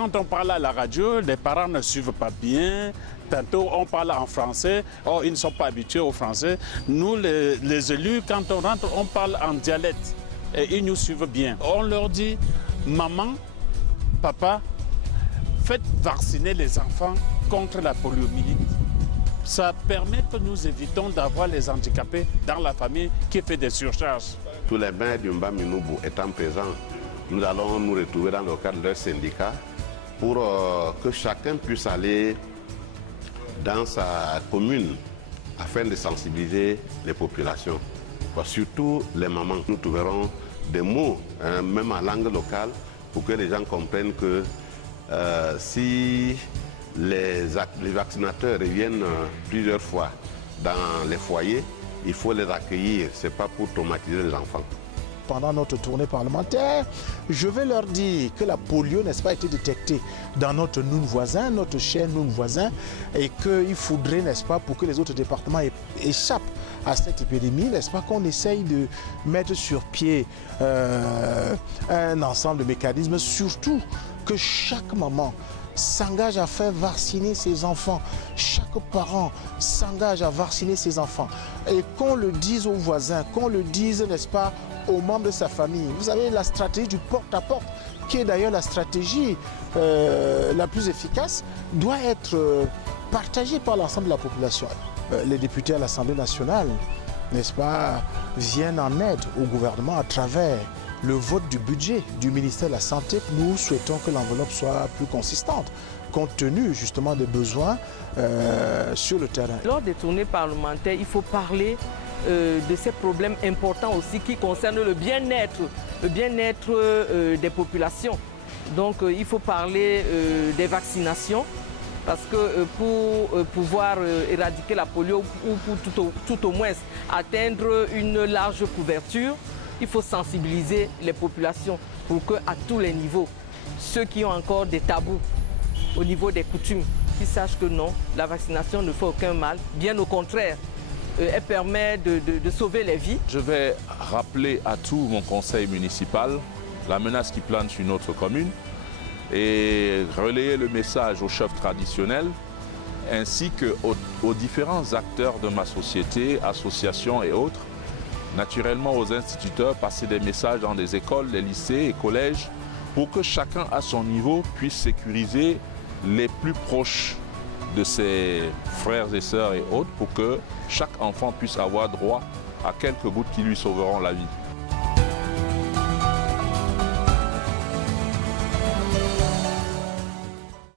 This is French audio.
quand on parle à la radio, les parents ne suivent pas bien. Tantôt, on parle en français. Oh, ils ne sont pas habitués au français. Nous, les élus, quand on rentre, on parle en dialecte. Et ils nous suivent bien. On leur dit, maman, papa, faites vacciner les enfants contre la poliomyélite. Ça permet que nous évitons d'avoir les handicapés dans la famille qui fait des surcharges. Tous les maires du Mbaminoubou étant présents, nous allons nous retrouver dans le cadre de leur syndicat pour que chacun puisse aller dans sa commune afin de sensibiliser les populations. Surtout les mamans. Nous trouverons des mots, même en langue locale, pour que les gens comprennent que si les vaccinateurs reviennent plusieurs fois dans les foyers, il faut les accueillir, ce n'est pas pour traumatiser les enfants. Pendant notre tournée parlementaire, je vais leur dire que la polio, n'est-ce pas, a été détectée dans notre Noun voisin, notre cher Noun voisin, et qu'il faudrait, n'est-ce pas, pour que les autres départements échappent à cette épidémie, n'est-ce pas, qu'on essaye de mettre sur pied un ensemble de mécanismes, surtout que chaque maman s'engage à faire vacciner ses enfants. Chaque parent s'engage à vacciner ses enfants. Et qu'on le dise aux voisins, qu'on le dise, n'est-ce pas, aux membres de sa famille. Vous savez, la stratégie du porte-à-porte, qui est d'ailleurs la stratégie la plus efficace, doit être partagée par l'ensemble de la population. Les députés à l'Assemblée nationale, n'est-ce pas, viennent en aide au gouvernement à travers le vote du budget du ministère de la Santé. Nous souhaitons que l'enveloppe soit plus consistante, compte tenu justement des besoins sur le terrain. Lors des tournées parlementaires, il faut parler de ces problèmes importants aussi qui concernent le bien-être des populations. Donc il faut parler des vaccinations, parce que pour pouvoir éradiquer la polio ou pour tout au moins atteindre une large couverture, il faut sensibiliser les populations pour qu'à tous les niveaux, ceux qui ont encore des tabous au niveau des coutumes, qu'ils sachent que non, la vaccination ne fait aucun mal, bien au contraire. Elle permet de sauver les vies. Je vais rappeler à tout mon conseil municipal la menace qui plane sur notre commune et relayer le message aux chefs traditionnels ainsi qu'aux différents acteurs de ma société, associations et autres. Naturellement aux instituteurs, passer des messages dans les écoles, les lycées et collèges pour que chacun à son niveau puisse sécuriser les plus proches de ses frères et sœurs et autres pour que chaque enfant puisse avoir droit à quelques gouttes qui lui sauveront la vie.